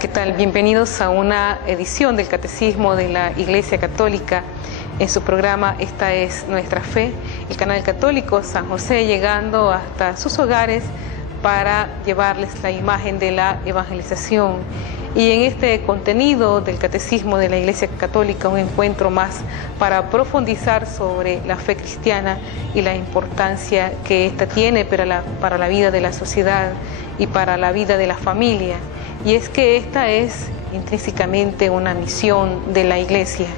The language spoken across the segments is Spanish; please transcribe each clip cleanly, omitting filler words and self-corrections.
¿qué tal? Bienvenidos a una edición del Catecismo de la Iglesia Católica. En su programa Esta es Nuestra Fe, el canal católico San José llegando hasta sus hogares para llevarles la imagen de la evangelización. Y en este contenido del Catecismo de la Iglesia Católica, un encuentro más para profundizar sobre la fe cristiana y la importancia que ésta tiene para la vida de la sociedad y para la vida de la familia. Y es que esta es intrínsecamente una misión de la Iglesia,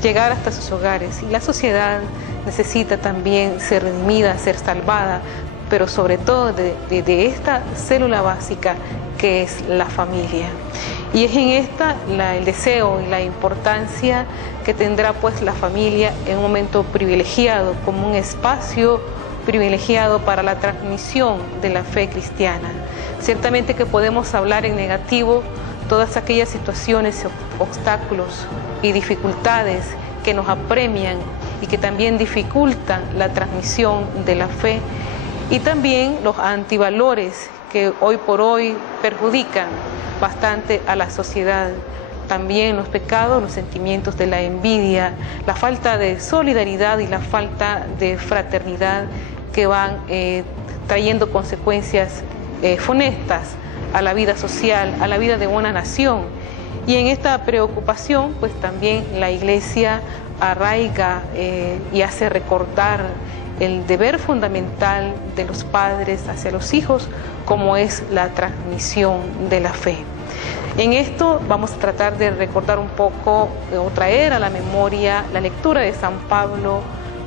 llegar hasta sus hogares. Y la sociedad necesita también ser redimida, ser salvada, pero sobre todo de esta célula básica que es la familia. Y es en esta el deseo y la importancia que tendrá pues la familia en un momento privilegiado, como un espacio privilegiado para la transmisión de la fe cristiana. Ciertamente que podemos hablar en negativo todas aquellas situaciones, obstáculos y dificultades que nos apremian y que también dificultan la transmisión de la fe, y también los antivalores que hoy por hoy perjudican bastante a la sociedad. También los pecados, los sentimientos de la envidia, la falta de solidaridad y la falta de fraternidad que van trayendo consecuencias funestas a la vida social, a la vida de una nación. Y en esta preocupación, pues también la Iglesia arraiga y hace recordar el deber fundamental de los padres hacia los hijos, como es la transmisión de la fe. En esto vamos a tratar de recordar un poco o traer a la memoria la lectura de San Pablo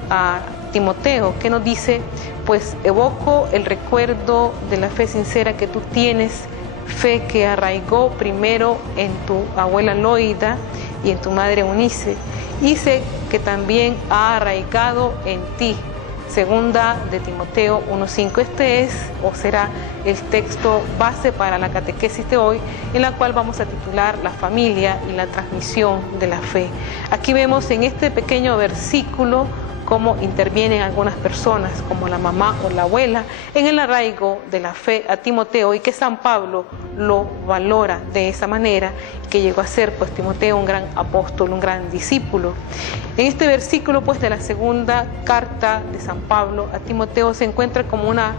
a Timoteo, que nos dice: pues evoco el recuerdo de la fe sincera que tú tienes, fe que arraigó primero en tu abuela Loida y en tu madre Eunice, y sé que también ha arraigado en ti. Segunda de Timoteo 1:5. Este es o será el texto base para la catequesis de hoy, en la cual vamos a titular La familia y la transmisión de la fe. Aquí vemos en este pequeño versículo cómo intervienen algunas personas, como la mamá o la abuela, en el arraigo de la fe a Timoteo, y que San Pablo lo valora de esa manera, que llegó a ser pues Timoteo un gran apóstol, un gran discípulo. En este versículo pues de la segunda carta de San Pablo a Timoteo se encuentra como una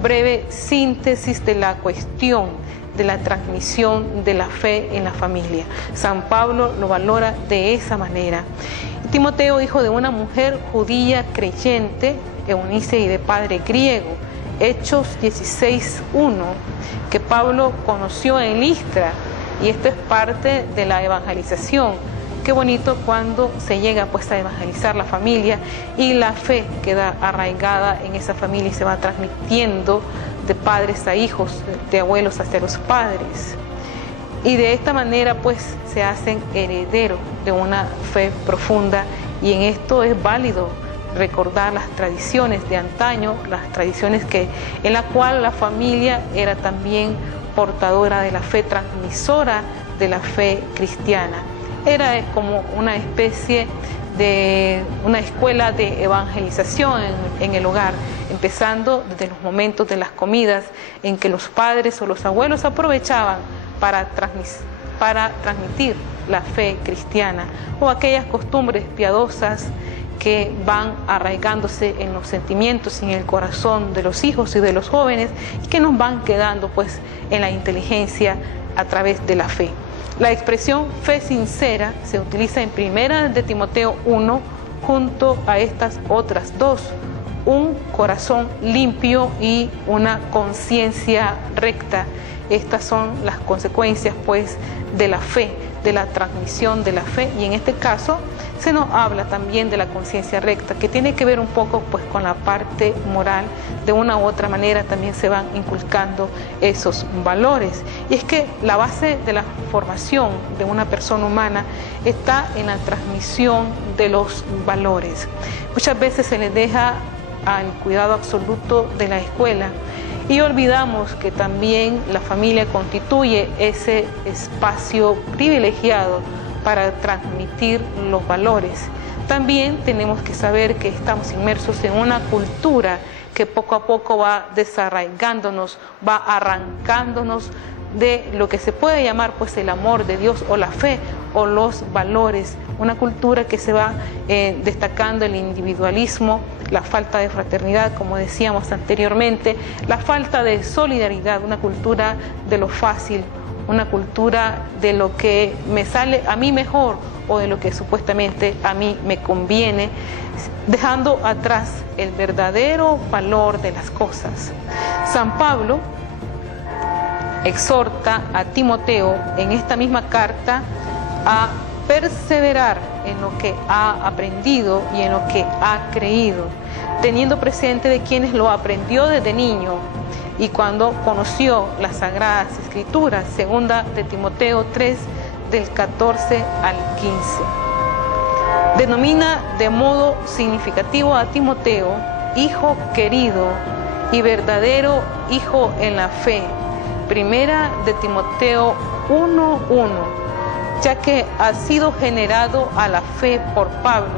breve síntesis de la cuestión de la transmisión de la fe en la familia. San Pablo lo valora de esa manera. Timoteo, hijo de una mujer judía creyente, Eunice, y de padre griego. Hechos 16:1, que Pablo conoció en Listra, y esto es parte de la evangelización. Qué bonito cuando se llega pues a evangelizar la familia y la fe queda arraigada en esa familia y se va transmitiendo de padres a hijos, de abuelos hacia los padres. Y de esta manera pues se hacen herederos de una fe profunda, y en esto es válido recordar las tradiciones de antaño, las tradiciones en la cual la familia era también portadora de la fe, transmisora de la fe cristiana. Era como una especie de una escuela de evangelización en el hogar, empezando desde los momentos de las comidas en que los padres o los abuelos aprovechaban para transmitir la fe cristiana, o aquellas costumbres piadosas que van arraigándose en los sentimientos y en el corazón de los hijos y de los jóvenes, y que nos van quedando pues en la inteligencia a través de la fe. La expresión fe sincera se utiliza en primera de Timoteo 1 junto a estas otras dos: un corazón limpio y una conciencia recta. Estas son las consecuencias pues de la fe, de la transmisión de la fe, y en este caso se nos habla también de la conciencia recta, que tiene que ver un poco pues con la parte moral. De una u otra manera también se van inculcando esos valores, y es que la base de la formación de una persona humana está en la transmisión de los valores. Muchas veces se les deja al cuidado absoluto de la escuela, y olvidamos que también la familia constituye ese espacio privilegiado para transmitir los valores. También tenemos que saber que estamos inmersos en una cultura que poco a poco va desarraigándonos, va arrancándonos de lo que se puede llamar pues el amor de Dios o la fe o los valores, una cultura que se va destacando el individualismo, la falta de fraternidad, como decíamos anteriormente, la falta de solidaridad, una cultura de lo fácil, una cultura de lo que me sale a mí mejor o de lo que supuestamente a mí me conviene, dejando atrás el verdadero valor de las cosas. San Pablo exhorta a Timoteo en esta misma carta a perseverar en lo que ha aprendido y en lo que ha creído, teniendo presente de quienes lo aprendió desde niño y cuando conoció las Sagradas Escrituras, segunda de Timoteo 3, del 14 al 15. Denomina de modo significativo a Timoteo, hijo querido y verdadero hijo en la fe, primera de Timoteo 1:1, ya que ha sido generado a la fe por Pablo,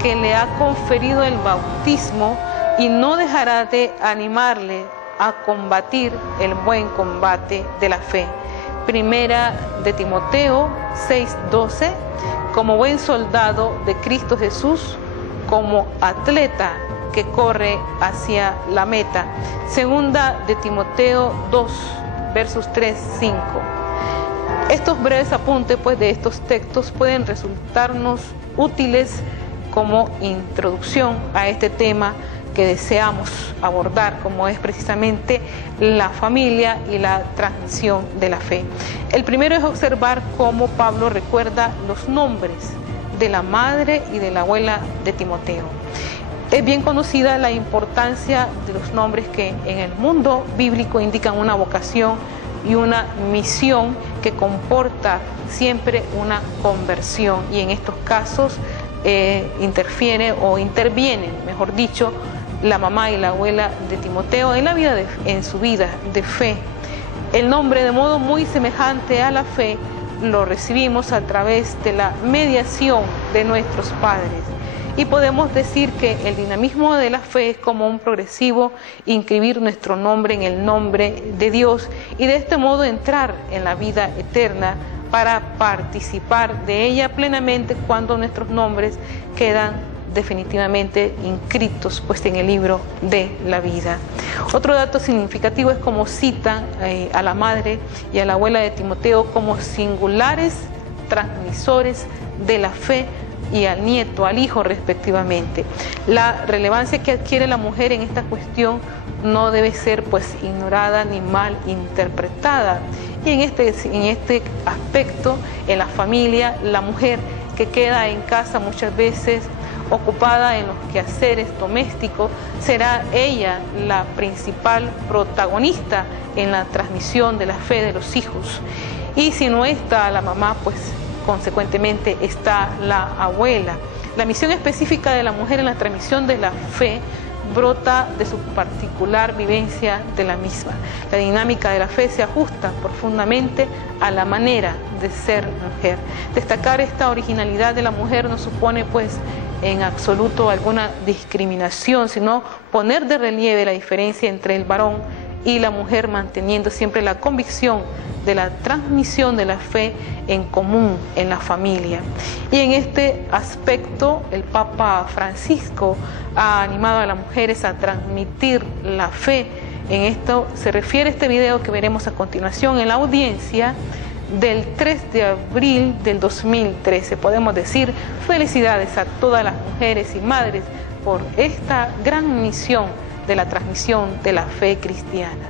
que le ha conferido el bautismo y no dejará de animarle a combatir el buen combate de la fe. Primera de Timoteo 6:12, como buen soldado de Cristo Jesús, como atleta que corre hacia la meta. Segunda de Timoteo 2, versos 3-5. Estos breves apuntes pues, de estos textos pueden resultarnos útiles como introducción a este tema que deseamos abordar, como es precisamente la familia y la transmisión de la fe. El primero es observar cómo Pablo recuerda los nombres de la madre y de la abuela de Timoteo. Es bien conocida la importancia de los nombres que en el mundo bíblico indican una vocación y una misión que comporta siempre una conversión, y en estos casos interfiere o intervienen, mejor dicho, la mamá y la abuela de Timoteo en su vida de fe. El nombre, de modo muy semejante a la fe, lo recibimos a través de la mediación de nuestros padres. Y podemos decir que el dinamismo de la fe es como un progresivo inscribir nuestro nombre en el nombre de Dios y de este modo entrar en la vida eterna para participar de ella plenamente cuando nuestros nombres quedan definitivamente inscritos pues en el libro de la vida. Otro dato significativo es como citan a la madre y a la abuela de Timoteo como singulares transmisores de la fe, y al nieto, al hijo respectivamente. La relevancia que adquiere la mujer en esta cuestión no debe ser pues ignorada ni mal interpretada. Y en este aspecto, en la familia, la mujer que queda en casa muchas veces ocupada en los quehaceres domésticos, será ella la principal protagonista en la transmisión de la fe de los hijos. Y si no está la mamá, pues consecuentemente está la abuela. La misión específica de la mujer en la transmisión de la fe brota de su particular vivencia de la misma. La dinámica de la fe se ajusta profundamente a la manera de ser mujer. Destacar esta originalidad de la mujer no supone pues en absoluto alguna discriminación, sino poner de relieve la diferencia entre el varón y la mujer, manteniendo siempre la convicción de la transmisión de la fe en común en la familia. Y en este aspecto el Papa Francisco ha animado a las mujeres a transmitir la fe. En esto se refiere este video que veremos a continuación en la audiencia del 3 de abril del 2013. Podemos decir felicidades a todas las mujeres y madres por esta gran misión de la trasmissione della fe cristiana.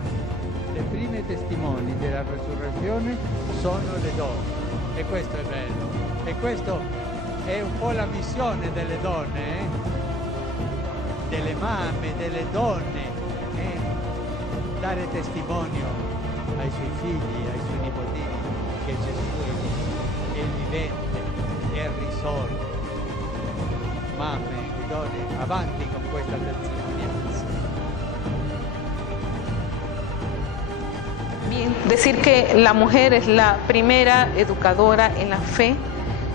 Le prime testimoni della resurrezione sono le donne, e questo è bello, e questo è un po' la missione delle donne, delle mamme, delle donne, dare testimonio ai suoi figli, ai suoi nipotini che Gesù è il vivente, è il risorto. Mamme, donne, avanti con questa testimonianza. Bien, decir que la mujer es la primera educadora en la fe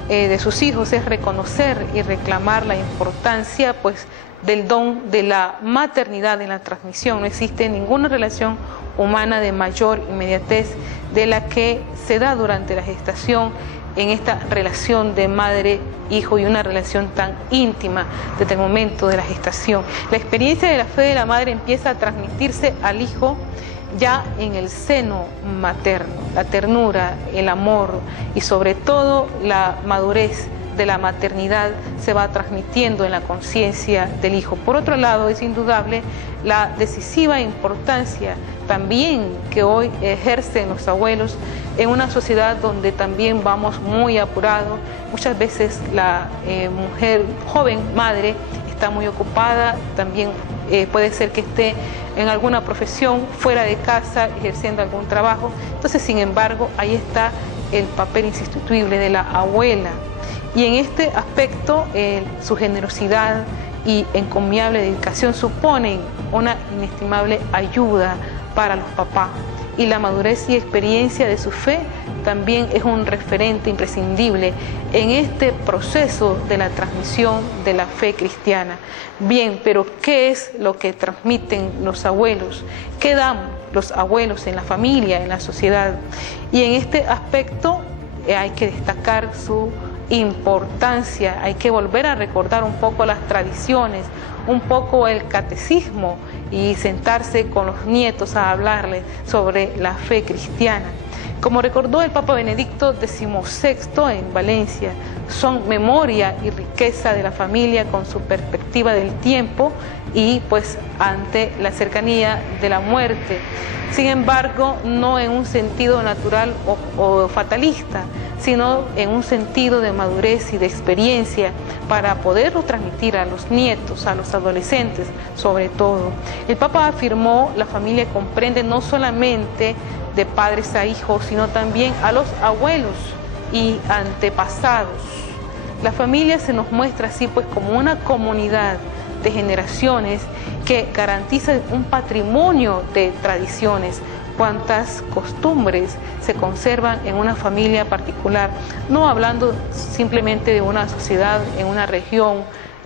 de sus hijos es reconocer y reclamar la importancia pues del don de la maternidad en la transmisión. No existe ninguna relación humana de mayor inmediatez de la que se da durante la gestación en esta relación de madre-hijo y una relación tan íntima desde el momento de la gestación. La experiencia de la fe de la madre empieza a transmitirse al hijo ya en el seno materno. La ternura, el amor y sobre todo la madurez de la maternidad se va transmitiendo en la conciencia del hijo. Por otro lado, es indudable la decisiva importancia también que hoy ejercen los abuelos en una sociedad donde también vamos muy apurados. Muchas veces la mujer joven, madre, está muy ocupada, también puede ser que esté en alguna profesión fuera de casa ejerciendo algún trabajo. Entonces, sin embargo, ahí está el papel insustituible de la abuela. Y en este aspecto, su generosidad y encomiable dedicación suponen una inestimable ayuda para los papás. Y la madurez y experiencia de su fe también es un referente imprescindible en este proceso de la transmisión de la fe cristiana. Bien, pero ¿qué es lo que transmiten los abuelos? ¿Qué dan los abuelos en la familia, en la sociedad? Y en este aspecto hay que destacar su importancia, hay que volver a recordar un poco las tradiciones, un poco el catecismo y sentarse con los nietos a hablarles sobre la fe cristiana. Como recordó el Papa Benedicto XVI en Valencia, son memoria y riqueza de la familia con su perspectiva del tiempo y pues ante la cercanía de la muerte. Sin embargo, no en un sentido natural o fatalista, sino en un sentido de madurez y de experiencia para poderlo transmitir a los nietos, a los adolescentes sobre todo. El Papa afirmó: la familia comprende no solamente de padres a hijos, sino también a los abuelos y antepasados. La familia se nos muestra así pues como una comunidad de generaciones que garantiza un patrimonio de tradiciones. Cuántas costumbres se conservan en una familia particular, no hablando simplemente de una sociedad, en una región,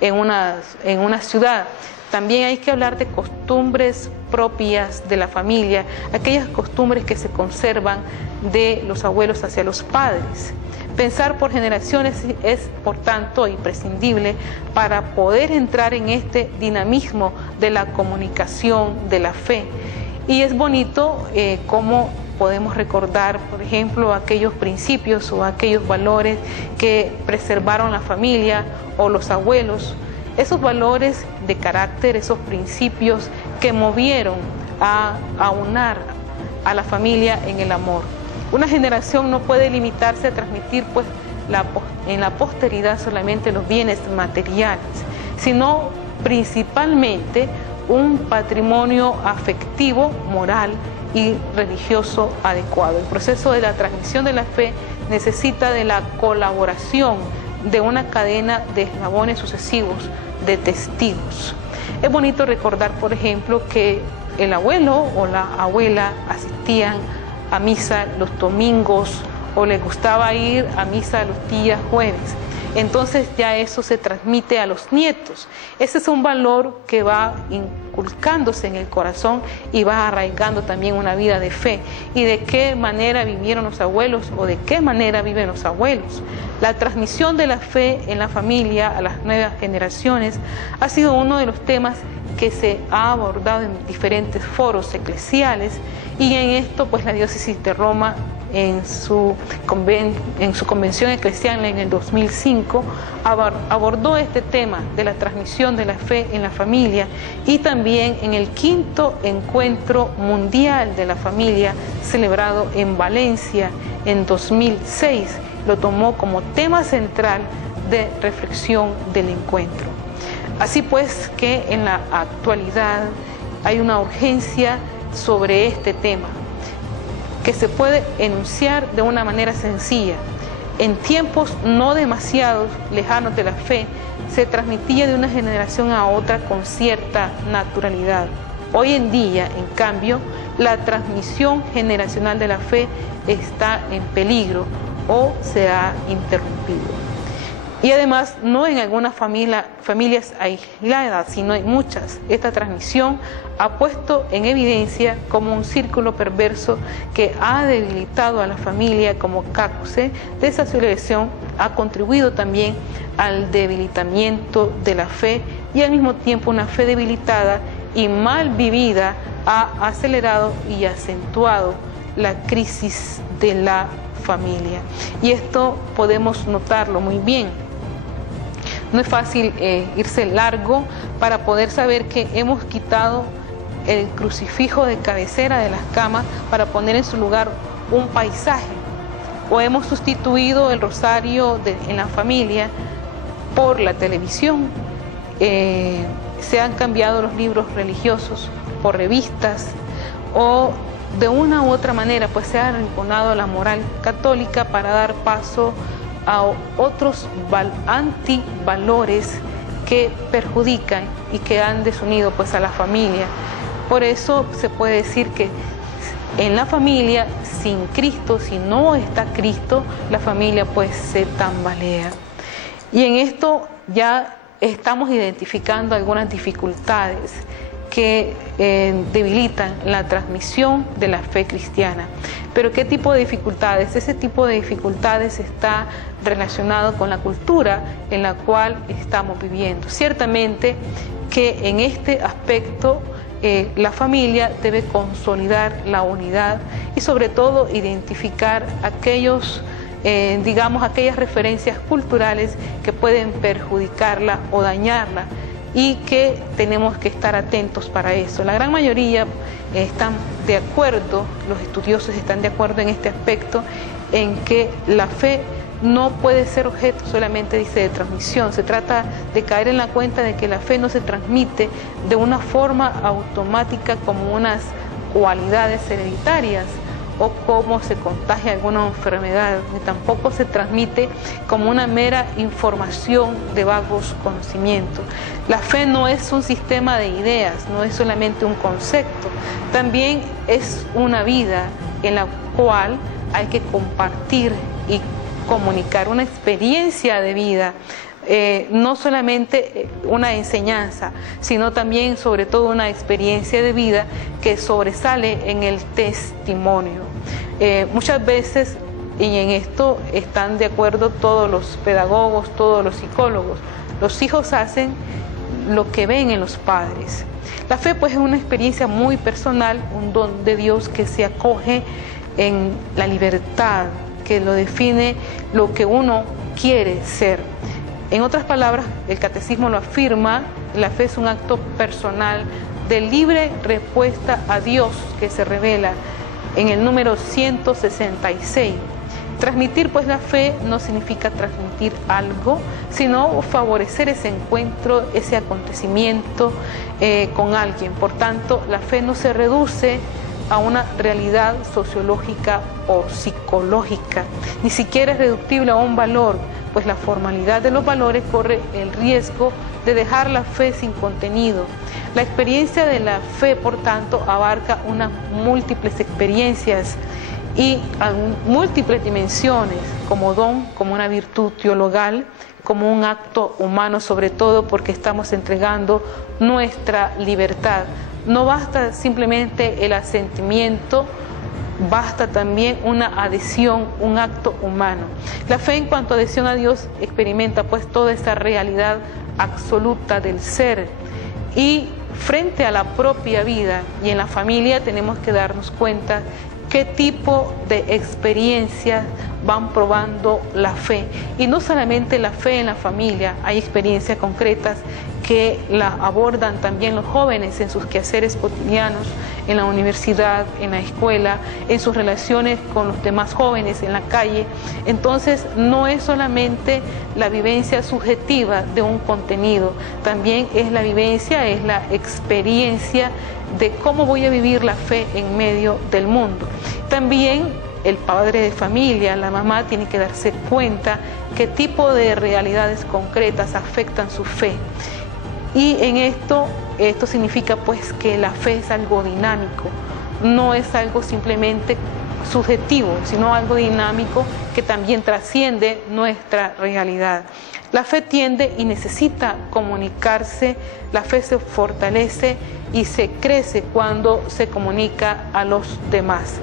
en una ciudad. También hay que hablar de costumbres propias de la familia, aquellas costumbres que se conservan de los abuelos hacia los padres. Pensar por generaciones es, por tanto, imprescindible para poder entrar en este dinamismo de la comunicación de la fe. Y es bonito cómo podemos recordar, por ejemplo, aquellos principios o aquellos valores que preservaron la familia o los abuelos, esos valores de carácter, esos principios que movieron a aunar a la familia en el amor. Una generación no puede limitarse a transmitir pues en la posteridad solamente los bienes materiales, sino principalmente un patrimonio afectivo, moral y religioso adecuado. El proceso de la transmisión de la fe necesita de la colaboración de una cadena de eslabones sucesivos de testigos. Es bonito recordar, por ejemplo, que el abuelo o la abuela asistían a misa los domingos o les gustaba ir a misa los días jueves. Entonces ya eso se transmite a los nietos. Ese es un valor que va inculcándose en el corazón y va arraigando también una vida de fe. ¿Y de qué manera vivieron los abuelos o de qué manera viven los abuelos? La transmisión de la fe en la familia a las nuevas generaciones ha sido uno de los temas que se ha abordado en diferentes foros eclesiales, y en esto pues la Diócesis de Roma en su convención eclesial en el 2005 abordó este tema de la transmisión de la fe en la familia, y también en el 5º Encuentro Mundial de la Familia celebrado en Valencia en 2006 lo tomó como tema central de reflexión del encuentro. Así pues que en la actualidad hay una urgencia sobre este tema que se puede enunciar de una manera sencilla. En tiempos no demasiado lejanos de la fe, se transmitía de una generación a otra con cierta naturalidad. Hoy en día, en cambio, la transmisión generacional de la fe está en peligro o se ha interrumpido. Y además, no en algunas familias aisladas, sino en muchas. Esta transmisión ha puesto en evidencia como un círculo perverso que ha debilitado a la familia como cauce de esa celebración, ha contribuido también al debilitamiento de la fe, y al mismo tiempo una fe debilitada y mal vivida ha acelerado y acentuado la crisis de la familia. Y esto podemos notarlo muy bien. No es fácil irse largo para poder saber que hemos quitado el crucifijo de cabecera de las camas para poner en su lugar un paisaje, o hemos sustituido el rosario en la familia por la televisión. Se han cambiado los libros religiosos por revistas, o de una u otra manera pues se ha arrinconado la moral católica para dar paso a otros antivalores que perjudican y que han desunido pues a la familia. Por eso se puede decir que en la familia, sin Cristo, si no está Cristo, la familia pues se tambalea. Y en esto ya estamos identificando algunas dificultades que debilitan la transmisión de la fe cristiana. Pero ¿qué tipo de dificultades? Ese tipo de dificultades está relacionado con la cultura en la cual estamos viviendo. Ciertamente que en este aspecto la familia debe consolidar la unidad y sobre todo identificar aquellas referencias culturales que pueden perjudicarla o dañarla, y que tenemos que estar atentos para eso. La gran mayoría están de acuerdo, los estudiosos están de acuerdo en este aspecto, en que la fe no puede ser objeto solamente, dice, de transmisión. Se trata de caer en la cuenta de que la fe no se transmite de una forma automática como unas cualidades hereditarias o cómo se contagia alguna enfermedad, ni tampoco se transmite como una mera información de vagos conocimientos. La fe no es un sistema de ideas, no es solamente un concepto, también es una vida en la cual hay que compartir y comunicar una experiencia de vida. No solamente una enseñanza, sino también sobre todo una experiencia de vida que sobresale en el testimonio. Muchas veces, y en esto están de acuerdo todos los pedagogos, todos los psicólogos, los hijos hacen lo que ven en los padres. La fe pues es una experiencia muy personal, un don de Dios que se acoge en la libertad, que lo define lo que uno quiere ser. En otras palabras, el catecismo lo afirma, la fe es un acto personal de libre respuesta a Dios que se revela en el número 166. Transmitir pues la fe no significa transmitir algo, sino favorecer ese encuentro, ese acontecimiento con alguien. Por tanto, la fe no se reduce a una realidad sociológica o psicológica, ni siquiera es reductible a un valor, pues la formalidad de los valores corre el riesgo de dejar la fe sin contenido. La experiencia de la fe, por tanto, abarca unas múltiples experiencias y múltiples dimensiones, como don, como una virtud teologal, como un acto humano, sobre todo porque estamos entregando nuestra libertad. No basta simplemente el asentimiento, basta también una adhesión, un acto humano. La fe en cuanto a adhesión a Dios experimenta pues toda esa realidad absoluta del ser, y frente a la propia vida y en la familia tenemos que darnos cuenta qué tipo de experiencias van probando la fe. Y no solamente la fe en la familia, hay experiencias concretas que la abordan también los jóvenes en sus quehaceres cotidianos, en la universidad, en la escuela, en sus relaciones con los demás jóvenes, en la calle. Entonces, no es solamente la vivencia subjetiva de un contenido, también es la vivencia, es la experiencia de cómo voy a vivir la fe en medio del mundo. También el padre de familia, la mamá, tiene que darse cuenta qué tipo de realidades concretas afectan su fe. Y en esto significa pues que la fe es algo dinámico, no es algo simplemente subjetivo, sino algo dinámico que también trasciende nuestra realidad. La fe tiende y necesita comunicarse, la fe se fortalece y se crece cuando se comunica a los demás.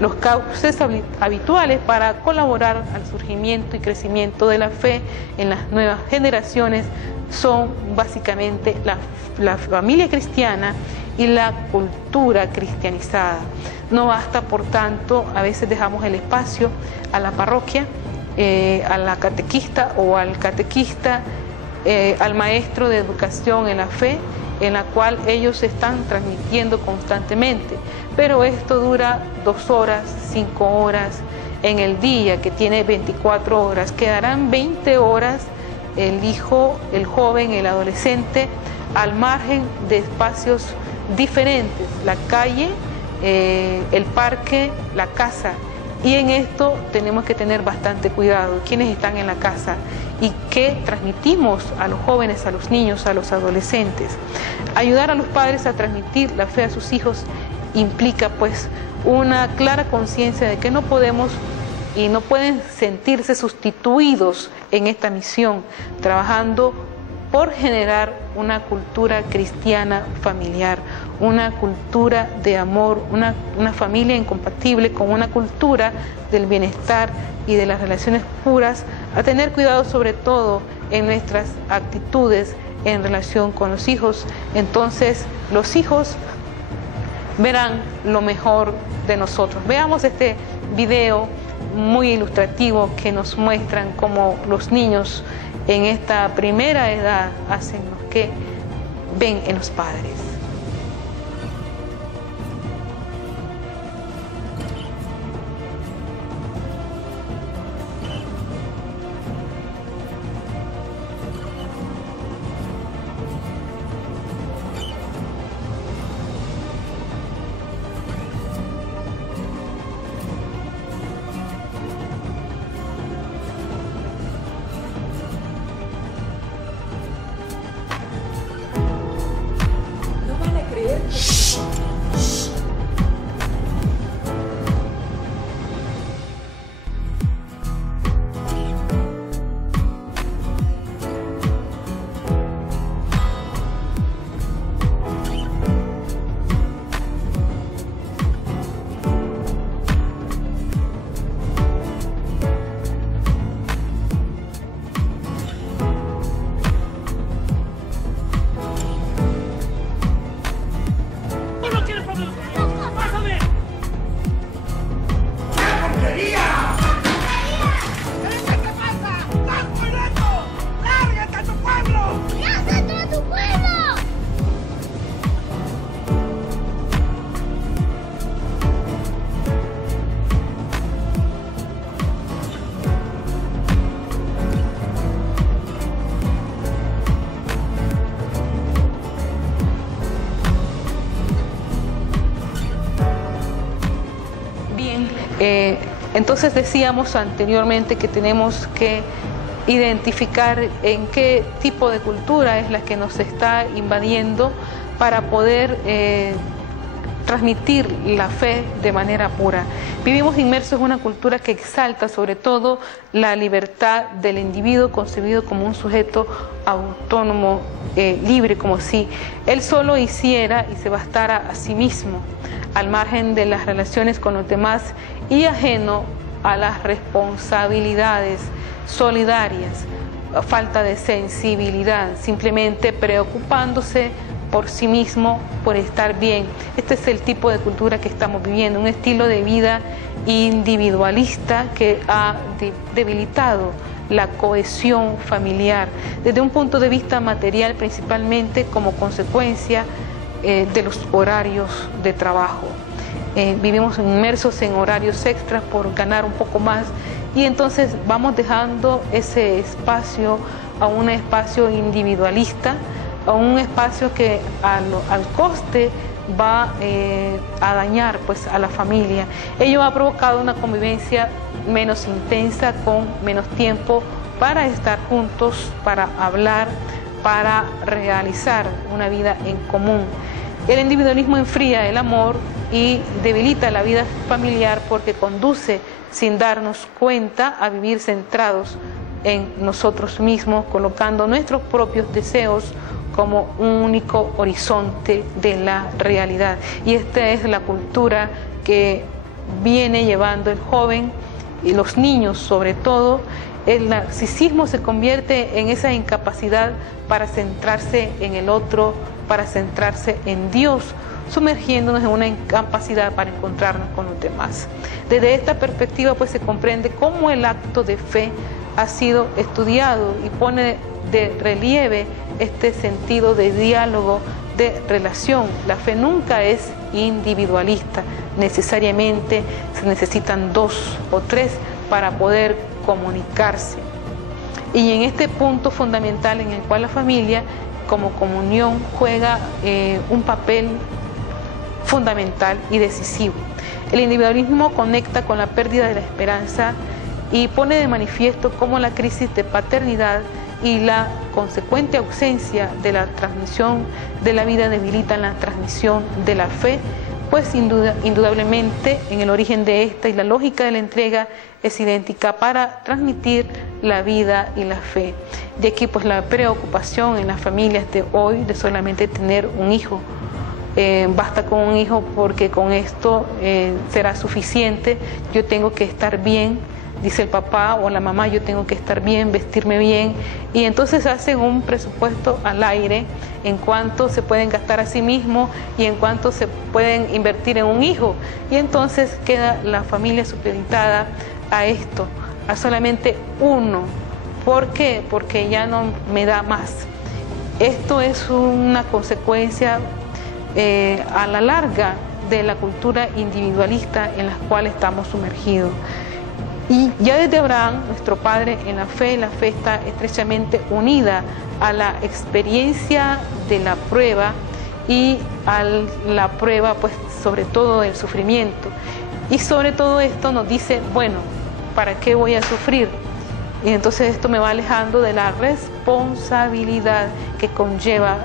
Los cauces habituales para colaborar al surgimiento y crecimiento de la fe en las nuevas generaciones son básicamente la familia cristiana y la cultura cristianizada. No basta, por tanto, a veces dejamos el espacio a la parroquia, a la catequista o al catequista, al maestro de educación en la fe, en la cual ellos están transmitiendo constantemente. Pero esto dura 2 horas, 5 horas en el día, que tiene 24 horas. Quedarán 20 horas el hijo, el joven, el adolescente, al margen de espacios diferentes, la calle, el parque, la casa. Y en esto tenemos que tener bastante cuidado, quiénes están en la casa y qué transmitimos a los jóvenes, a los niños, a los adolescentes. Ayudar a los padres a transmitir la fe a sus hijos implica pues una clara conciencia de que no podemos y no pueden sentirse sustituidos en esta misión, trabajando por generar una cultura cristiana familiar, una cultura de amor, una familia incompatible con una cultura del bienestar y de las relaciones puras, a tener cuidado sobre todo en nuestras actitudes en relación con los hijos. Entonces los hijos verán lo mejor de nosotros. Veamos este video muy ilustrativo que nos muestran cómo los niños en esta primera edad hacen lo que ven en los padres. Entonces decíamos anteriormente que tenemos que identificar en qué tipo de cultura es la que nos está invadiendo para poder transmitir la fe de manera pura. Vivimos inmersos en una cultura que exalta sobre todo la libertad del individuo concebido como un sujeto autónomo, libre, como si él solo hiciera y se bastara a sí mismo, al margen de las relaciones con los demás y ajeno a las responsabilidades solidarias, falta de sensibilidad, simplemente preocupándose por sí mismo, por estar bien. Este es el tipo de cultura que estamos viviendo, un estilo de vida individualista que ha debilitado la cohesión familiar desde un punto de vista material, principalmente como consecuencia de los horarios de trabajo. Vivimos inmersos en horarios extras por ganar un poco más y entonces vamos dejando ese espacio a un espacio individualista, a un espacio que al coste va a dañar pues a la familia. Ello ha provocado una convivencia menos intensa, con menos tiempo para estar juntos, para hablar, para realizar una vida en común. El individualismo enfría el amor y debilita la vida familiar porque conduce sin darnos cuenta a vivir centrados en nosotros mismos, colocando nuestros propios deseos como un único horizonte de la realidad. Y esta es la cultura que viene llevando el joven y los niños sobre todo. El narcisismo se convierte en esa incapacidad para centrarse en el otro, para centrarse en Dios, sumergiéndonos en una incapacidad para encontrarnos con los demás. Desde esta perspectiva pues se comprende cómo el acto de fe ha sido estudiado y pone de relieve este sentido de diálogo, de relación. La fe nunca es individualista, necesariamente se necesitan 2 o 3 para poder comunicarse. Y en este punto fundamental en el cual la familia como comunión juega un papel fundamental y decisivo. El individualismo conecta con la pérdida de la esperanza y pone de manifiesto cómo la crisis de paternidad y la consecuente ausencia de la transmisión de la vida debilitan la transmisión de la fe, pues indudablemente en el origen de esta y la lógica de la entrega es idéntica para transmitir la vida y la fe. De aquí pues la preocupación en las familias de hoy de solamente tener un hijo. Basta con un hijo porque con esto será suficiente, yo tengo que estar bien, dice el papá o la mamá, yo tengo que estar bien, vestirme bien, y entonces hacen un presupuesto al aire en cuánto se pueden gastar a sí mismos y en cuánto se pueden invertir en un hijo, y entonces queda la familia supeditada a esto, a solamente uno. ¿Por qué? Porque ya no me da más. Esto es una consecuencia a la larga de la cultura individualista en la cual estamos sumergidos. Y ya desde Abraham, nuestro padre en la fe está estrechamente unida a la experiencia de la prueba y a la prueba, pues sobre todo del sufrimiento. Y sobre todo esto nos dice, bueno, ¿para qué voy a sufrir? Y entonces esto me va alejando de la responsabilidad que conlleva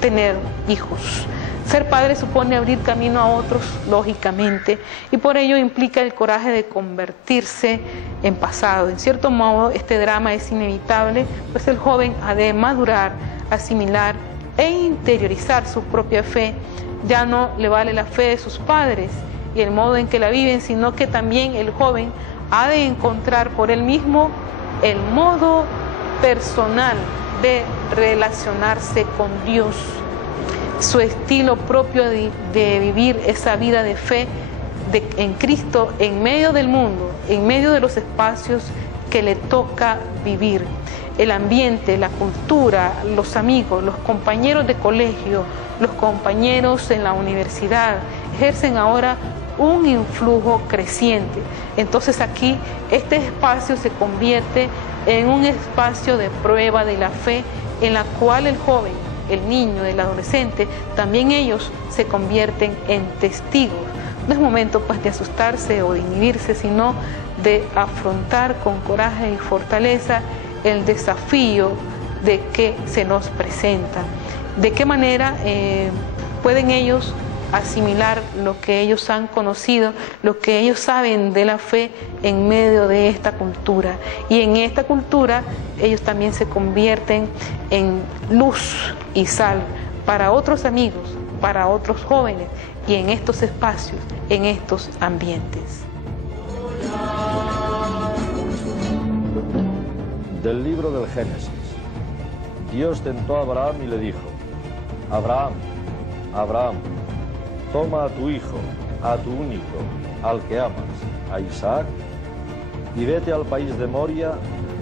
tener hijos. Ser padre supone abrir camino a otros, lógicamente, y por ello implica el coraje de convertirse en pasado. En cierto modo, este drama es inevitable, pues el joven ha de madurar, asimilar e interiorizar su propia fe. Ya no le vale la fe de sus padres y el modo en que la viven, sino que también el joven ha de encontrar por él mismo el modo personal de relacionarse con Dios, su estilo propio de vivir esa vida de fe en Cristo en medio del mundo, en medio de los espacios que le toca vivir. El ambiente, la cultura, los amigos, los compañeros de colegio, los compañeros en la universidad, ejercen ahora un influjo creciente. Entonces aquí este espacio se convierte en un espacio de prueba de la fe en la cual el joven, el niño, el adolescente, también ellos se convierten en testigos. No es momento pues de asustarse o de inhibirse, sino de afrontar con coraje y fortaleza el desafío de que se nos presenta. De qué manera pueden ellos asimilar lo que ellos han conocido, lo que ellos saben de la fe en medio de esta cultura. Y en esta cultura ellos también se convierten en luz y sal para otros amigos, para otros jóvenes y en estos espacios, en estos ambientes. Del libro del Génesis. Dios tentó a Abraham y le dijo: Abraham, Abraham, toma a tu hijo, a tu único, al que amas, a Isaac, y vete al país de Moria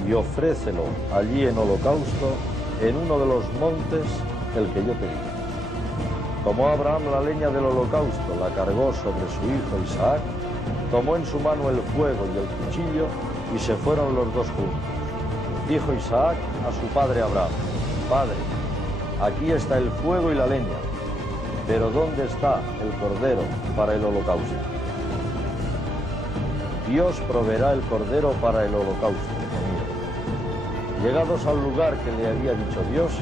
y ofrécelo allí en holocausto en uno de los montes el que yo te diga. Tomó Abraham la leña del holocausto, la cargó sobre su hijo Isaac, tomó en su mano el fuego y el cuchillo y se fueron los dos juntos. Dijo Isaac a su padre Abraham: Padre, aquí está el fuego y la leña, pero ¿dónde está el cordero para el holocausto? Dios proveerá el cordero para el holocausto, hijo mío. Llegados al lugar que le había dicho Dios,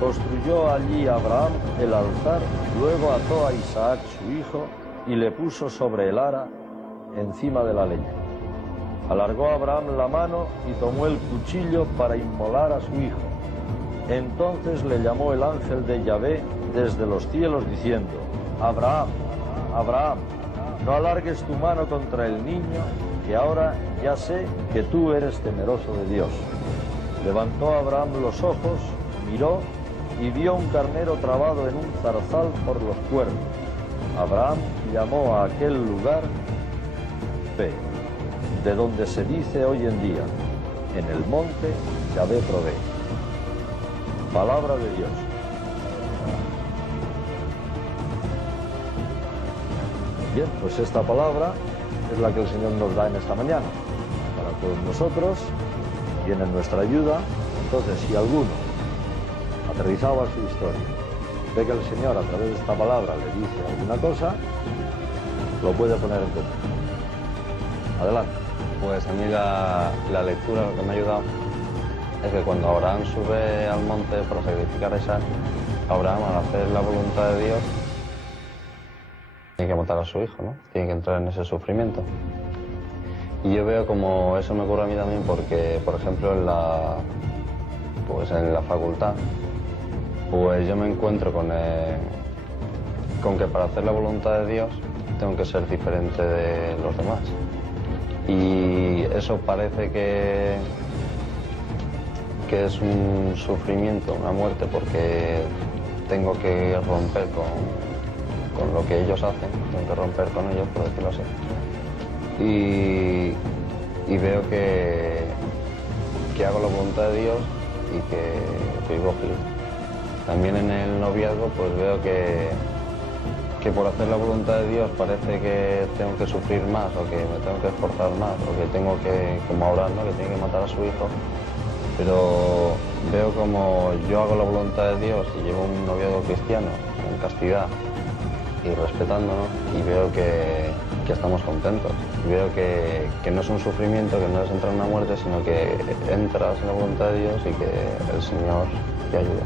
Construyó allí Abraham el altar, luego ató a Isaac su hijo y le puso sobre el ara encima de la leña. Alargó Abraham la mano y tomó el cuchillo para inmolar a su hijo. Entonces le llamó el ángel de Yahvé desde los cielos diciendo: Abraham, Abraham, no alargues tu mano contra el niño, que ahora ya sé que tú eres temeroso de Dios. Levantó Abraham los ojos, miró y vio un carnero trabado en un zarzal por los cuernos. Abraham llamó a aquel lugar Fe, de donde se dice hoy en día: en el monte Yahvé provee. Palabra de Dios. Bien, pues esta palabra es la que el Señor nos da en esta mañana para todos nosotros, viene en nuestra ayuda. Entonces, si alguno, aterrizado a su historia, ve que el Señor a través de esta palabra le dice alguna cosa, lo puede poner en común. Adelante. Pues a mí la lectura lo que me ha ayudado es que cuando Abraham sube al monte para sacrificar a Isaac, Abraham, al hacer la voluntad de Dios, tiene que matar a su hijo, ¿no? Tiene que entrar en ese sufrimiento. Y yo veo como eso me ocurre a mí también porque, por ejemplo, en la facultad, pues yo me encuentro con que para hacer la voluntad de Dios tengo que ser diferente de los demás. Y eso parece que es un sufrimiento, una muerte, porque tengo que romper con lo que ellos hacen, tengo que romper con ellos, por decirlo así. Y veo que hago la voluntad de Dios y que vivo feliz. También en el noviazgo pues veo que por hacer la voluntad de Dios parece que tengo que sufrir más o que me tengo que esforzar más o que tengo que, como Abraham, ¿no?, que tiene que matar a su hijo. Pero veo como yo hago la voluntad de Dios y llevo un noviazgo cristiano en castidad y respetándonos, y veo que estamos contentos. Veo que no es un sufrimiento, que no es entrar en una muerte, sino que entras en la voluntad de Dios y que el Señor te ayuda.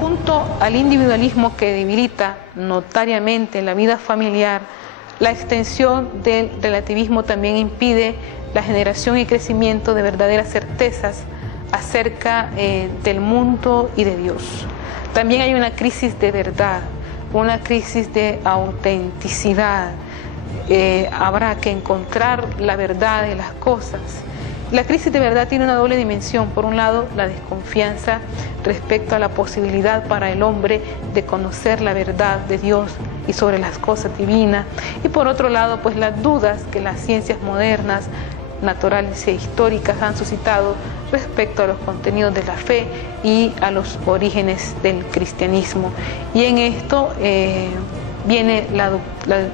Junto al individualismo que debilita notariamente la vida familiar, la extensión del relativismo también impide la generación y crecimiento de verdaderas certezas acerca del mundo y de Dios. También hay una crisis de verdad, una crisis de autenticidad. Habrá que encontrar la verdad de las cosas. La crisis de verdad tiene una doble dimensión. Por un lado, la desconfianza respecto a la posibilidad para el hombre de conocer la verdad de Dios y sobre las cosas divinas. Y por otro lado, pues las dudas que las ciencias modernas, naturales e históricas han suscitado respecto a los contenidos de la fe y a los orígenes del cristianismo. Y en esto viene la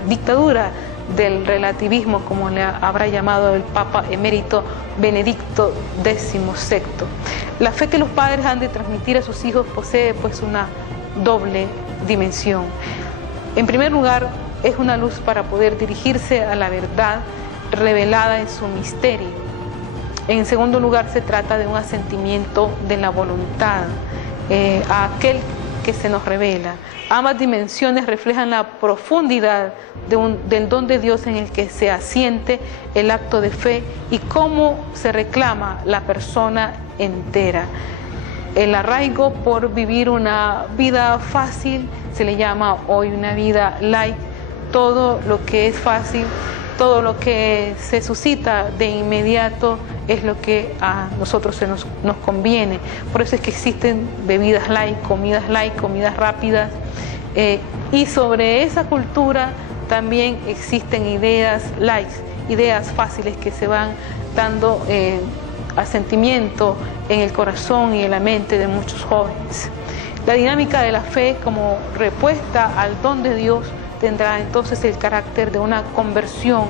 dictadura del relativismo, como le habrá llamado el Papa emérito Benedicto XVI. La fe que los padres han de transmitir a sus hijos posee pues una doble dimensión. En primer lugar, es una luz para poder dirigirse a la verdad revelada en su misterio. En segundo lugar, se trata de un asentimiento de la voluntad a aquel que se nos revela. Ambas dimensiones reflejan la profundidad del don de Dios en el que se asiente el acto de fe y cómo se reclama la persona entera. El arraigo por vivir una vida fácil se le llama hoy una vida light. Todo lo que es fácil, todo lo que se suscita de inmediato es lo que a nosotros nos conviene. Por eso es que existen bebidas light, comidas rápidas. Y sobre esa cultura también existen ideas light, ideas fáciles que se van dando asentimiento en el corazón y en la mente de muchos jóvenes. La dinámica de la fe como respuesta al don de Dios tendrá entonces el carácter de una conversión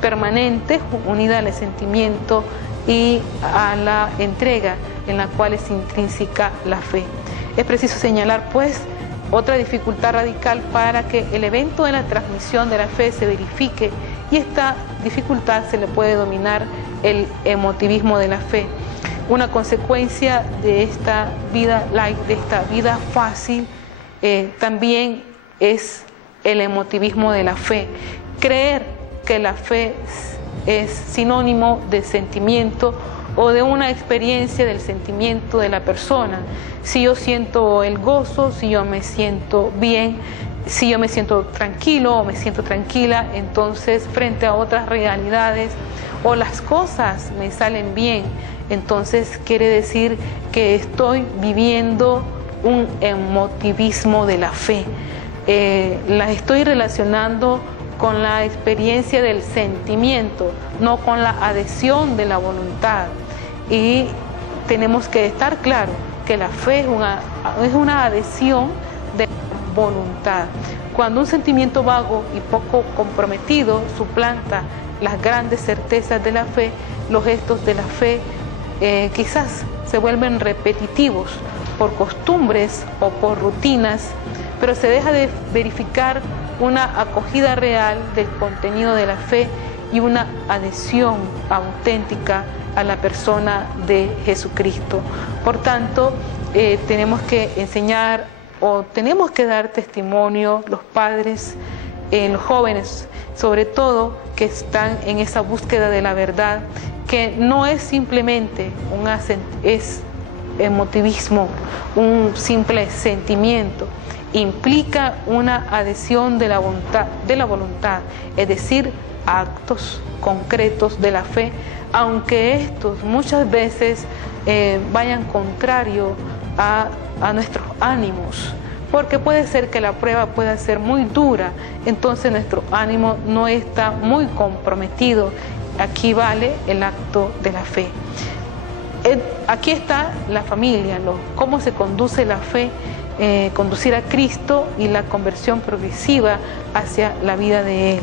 permanente unida al asentimiento y a la entrega en la cual es intrínseca la fe. Es preciso señalar pues otra dificultad radical para que el evento de la transmisión de la fe se verifique, y esta dificultad se le puede dominar el emotivismo de la fe. una consecuencia de esta vida light, de esta vida fácil, también es el emotivismo de la fe. Creer que la fe es sinónimo de sentimiento o de una experiencia del sentimiento de la persona. Si yo siento el gozo, si yo me siento bien, si yo me siento tranquilo o me siento tranquila, entonces frente a otras realidades o las cosas me salen bien, entonces quiere decir que estoy viviendo un emotivismo de la fe. Las estoy relacionando con la experiencia del sentimiento, no con la adhesión de la voluntad. Y tenemos que estar claro que la fe es una adhesión de voluntad. Cuando un sentimiento vago y poco comprometido suplanta las grandes certezas de la fe, los gestos de la fe quizás se vuelven repetitivos por costumbres o por rutinas, pero se deja de verificar una acogida real del contenido de la fe y una adhesión auténtica a la persona de Jesucristo. Por tanto, tenemos que enseñar o tenemos que dar testimonio los padres, los jóvenes, sobre todo que están en esa búsqueda de la verdad, que no es simplemente es emotivismo, un simple sentimiento, implica una adhesión de la voluntad, es decir, actos concretos de la fe, aunque estos muchas veces vayan contrario a nuestros ánimos, porque puede ser que la prueba pueda ser muy dura, entonces nuestro ánimo no está muy comprometido. Aquí vale el acto de la fe. Aquí está la familia, cómo se conduce la fe, conducir a Cristo y la conversión progresiva hacia la vida de Él.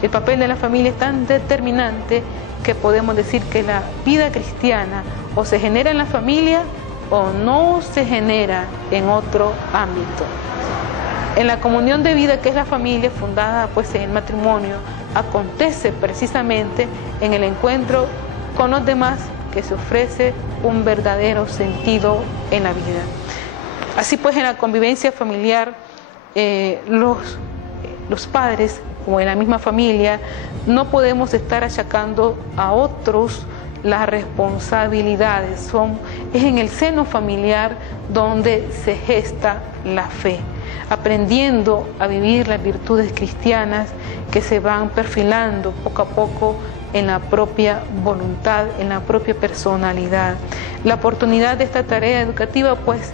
El papel de la familia es tan determinante que podemos decir que la vida cristiana o se genera en la familia o no se genera en otro ámbito. En la comunión de vida, que es la familia fundada pues en el matrimonio, acontece precisamente en el encuentro con los demás que se ofrece un verdadero sentido en la vida. Así pues, en la convivencia familiar, los padres, como en la misma familia, no podemos estar achacando a otros las responsabilidades. Es en el seno familiar donde se gesta la fe, aprendiendo a vivir las virtudes cristianas que se van perfilando poco a poco en la propia voluntad, en la propia personalidad. La oportunidad de esta tarea educativa pues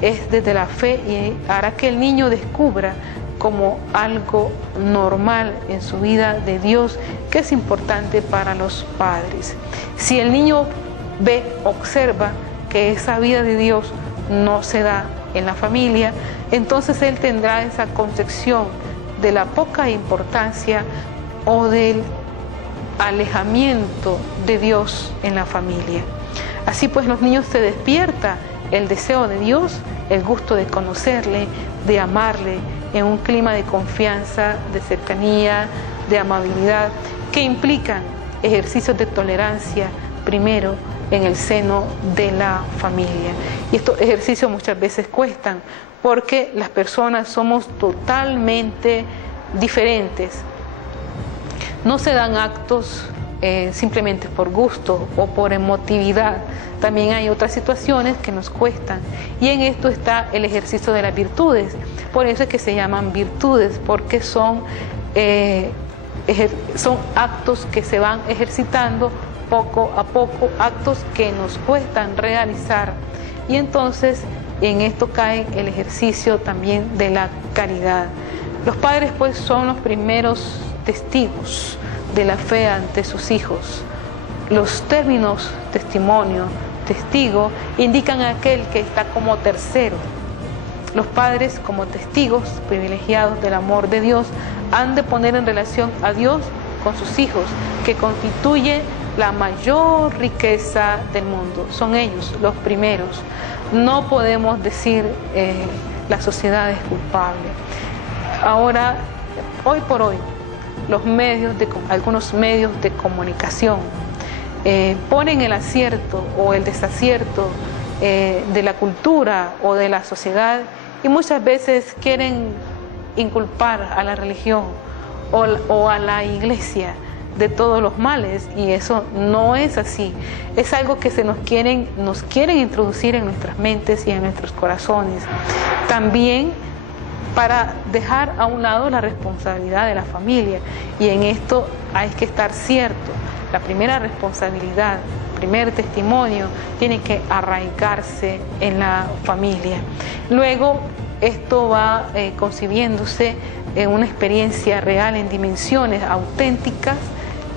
es desde la fe y hará que el niño descubra como algo normal en su vida de Dios, que es importante para los padres. Si el niño observa que esa vida de Dios no se da en la familia, entonces él tendrá esa concepción de la poca importancia o del alejamiento de Dios en la familia. Así pues, los niños se despierta el deseo de Dios, el gusto de conocerle, de amarle, en un clima de confianza, de cercanía, de amabilidad, que implican ejercicios de tolerancia, primero en el seno de la familia. Y estos ejercicios muchas veces cuestan, porque las personas somos totalmente diferentes. No se dan actos simplemente por gusto o por emotividad. También hay otras situaciones que nos cuestan, y en esto está el ejercicio de las virtudes. Por eso es que se llaman virtudes, porque son actos que se van ejercitando poco a poco, actos que nos cuestan realizar. Y entonces en esto cae el ejercicio también de la caridad. Los padres pues son los primeros testigos de la fe ante sus hijos. Los términos testimonio, testigo, indican a aquel que está como tercero. Los padres, como testigos privilegiados del amor de Dios, han de poner en relación a Dios con sus hijos, que constituye la mayor riqueza del mundo. Son ellos los primeros. No podemos decir la sociedad es culpable. Ahora, hoy por hoy, algunos medios de comunicación ponen el acierto o el desacierto de la cultura o de la sociedad, y muchas veces quieren inculpar a la religión o a la iglesia de todos los males, y eso no es así. Es algo que nos quieren introducir en nuestras mentes y en nuestros corazones. También para dejar a un lado la responsabilidad de la familia, y en esto hay que estar cierto. La primera responsabilidad, el primer testimonio, tiene que arraigarse en la familia. Luego esto va concibiéndose en una experiencia real, en dimensiones auténticas,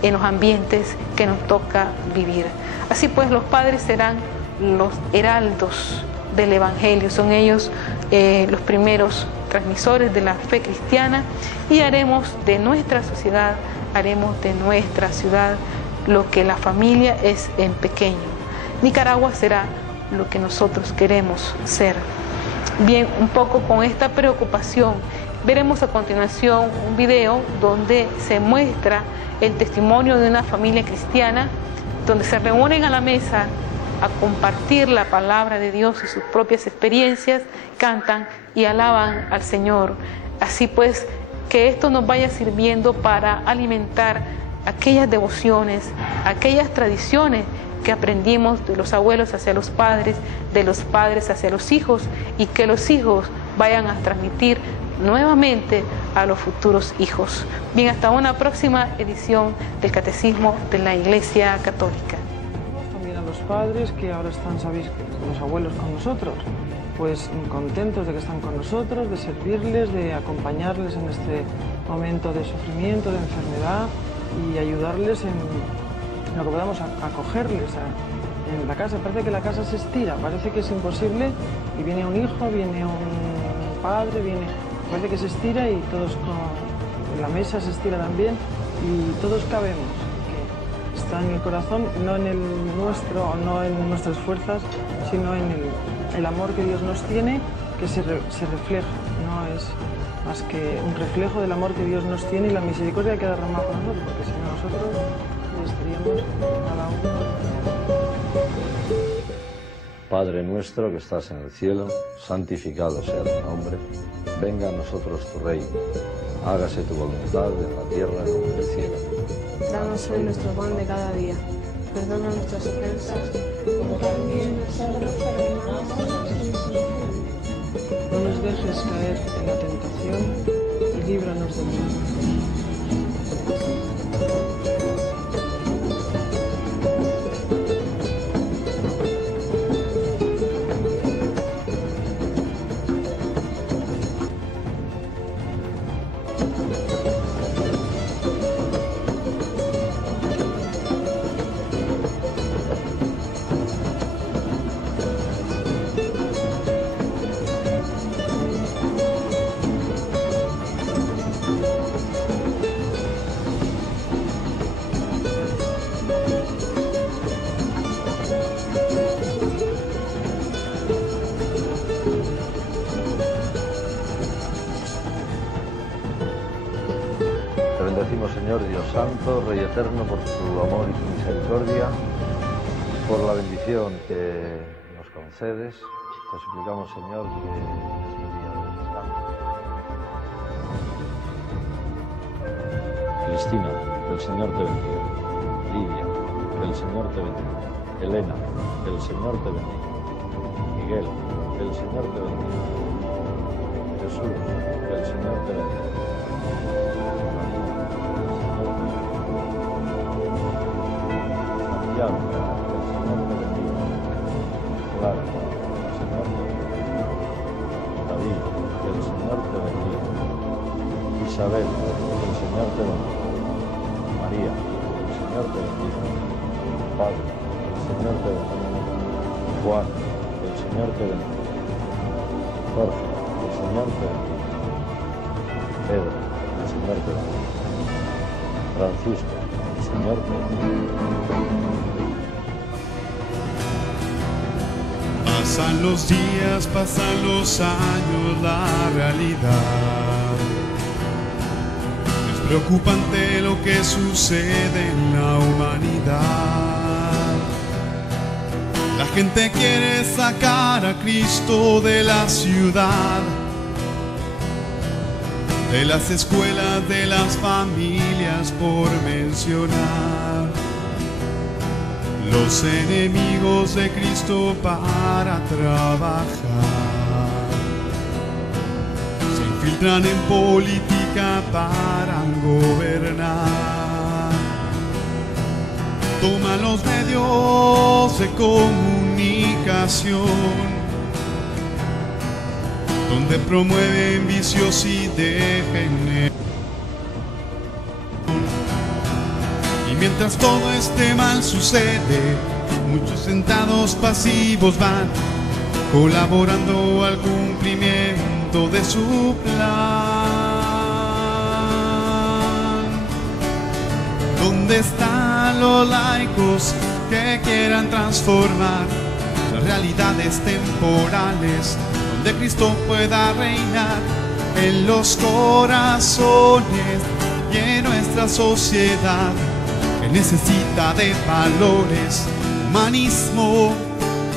en los ambientes que nos toca vivir. Así pues, los padres serán los heraldos del Evangelio, son ellos los primeros transmisores de la fe cristiana, y haremos de nuestra sociedad, haremos de nuestra ciudad lo que la familia es en pequeño. Nicaragua será lo que nosotros queremos ser. Bien, un poco con esta preocupación, veremos a continuación un video donde se muestra el testimonio de una familia cristiana, donde se reúnen a la mesa a compartir la palabra de Dios y sus propias experiencias, cantan y alaban al Señor. Así pues, que esto nos vaya sirviendo para alimentar aquellas devociones, aquellas tradiciones que aprendimos de los abuelos hacia los padres, de los padres hacia los hijos, y que los hijos vayan a transmitir nuevamente a los futuros hijos. Bien, hasta una próxima edición del Catecismo de la Iglesia Católica. También a los padres que ahora están, sabéis, los abuelos con nosotros, pues contentos de que están con nosotros, de servirles, de acompañarles en este momento de sufrimiento, de enfermedad, y ayudarles en lo que podamos, acogerles en la casa. Parece que la casa se estira, parece que es imposible, y viene un hijo, viene un padre, parece que se estira, y todos la mesa se estira también, y todos cabemos, que está en el corazón, no en el nuestro, no en nuestras fuerzas, sino en el amor que Dios nos tiene, que se refleja, no es más que un reflejo del amor que Dios nos tiene y la misericordia que ha derramado con nosotros, porque si no nosotros estaríamos cada uno. Padre nuestro que estás en el cielo, santificado sea tu nombre, venga a nosotros tu reino, hágase tu voluntad en la tierra como en el cielo. Danos hoy nuestro pan de cada día, perdona nuestras ofensas, como también nosotros perdonamos. No nos dejes caer en la tentación y líbranos del mal. Bendecimos, Señor Dios Santo, Rey Eterno, por tu amor y tu misericordia, por la bendición que nos concedes. Te suplicamos, Señor, que en este día de descanso. Cristina, que el Señor te bendiga. Lidia, que el Señor te bendiga. Elena, que el Señor te bendiga. Miguel, que el Señor te bendiga. Jesús, que el Señor te bendiga. Santiago, que el Señor te bendiga. Clara, que el Señor te bendiga. David, que el Señor te bendiga. Isabel, que el Señor te bendiga. María, que el Señor te bendiga. Padre, que el Señor te bendiga. Juan, que el Señor te bendiga. Jorge, que el Señor te bendiga. Pedro, que el Señor te bendiga. Francisco, que el Señor te bendiga. Pasan los días, pasan los años, la realidad es preocupante lo que sucede en la humanidad. gente quiere sacar a Cristo de la ciudad, de las escuelas, de las familias, por mencionar. Los enemigos de Cristo para trabajar se infiltran en política para gobernar. Toman los medios de comunicación, donde promueven vicios y degeneración. Y mientras todo este mal sucede, muchos sentados pasivos van colaborando al cumplimiento de su plan. ¿Dónde están los laicos que quieran transformar las realidades temporales, donde Cristo pueda reinar en los corazones y en nuestra sociedad, que necesita de valores, humanismo,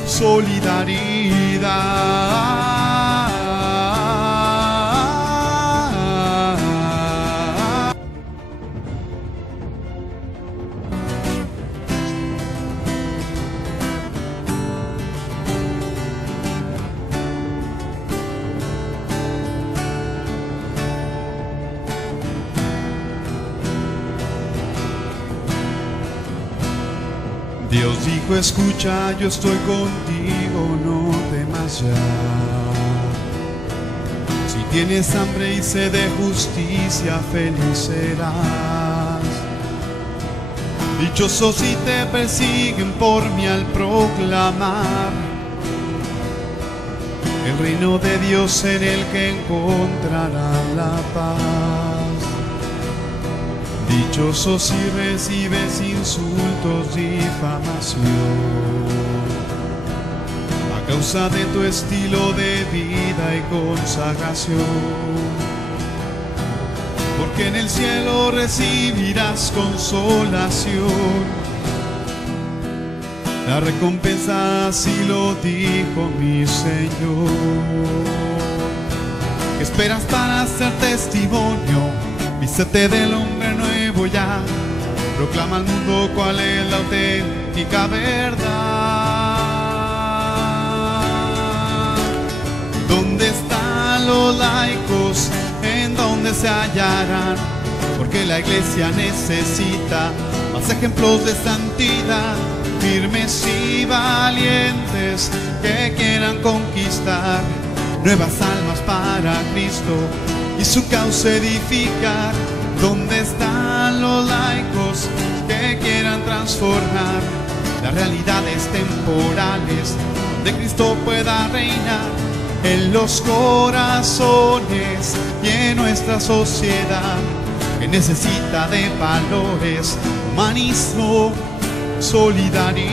solidaridad? Dios dijo: escucha, yo estoy contigo, no temas ya. Si tienes hambre y sed de justicia, feliz serás. Dichoso si te persiguen por mí al proclamar el reino de Dios, en el que encontrarán la paz. Dichoso si recibes insultos, difamación, a causa de tu estilo de vida y consagración, porque en el cielo recibirás consolación. La recompensa, así lo dijo mi Señor. ¿Qué esperas para ser testimonio? Vístete del hombre nuevo ya, proclama al mundo cuál es la auténtica verdad. ¿Dónde están los laicos? ¿En dónde se hallarán? Porque la iglesia necesita más ejemplos de santidad, firmes y valientes, que quieran conquistar nuevas almas para Cristo y su causa edificar. ¿Dónde están los laicos que quieran transformar las realidades temporales, donde Cristo pueda reinar en los corazones y en nuestra sociedad, que necesita de valores, humanismo, solidaridad?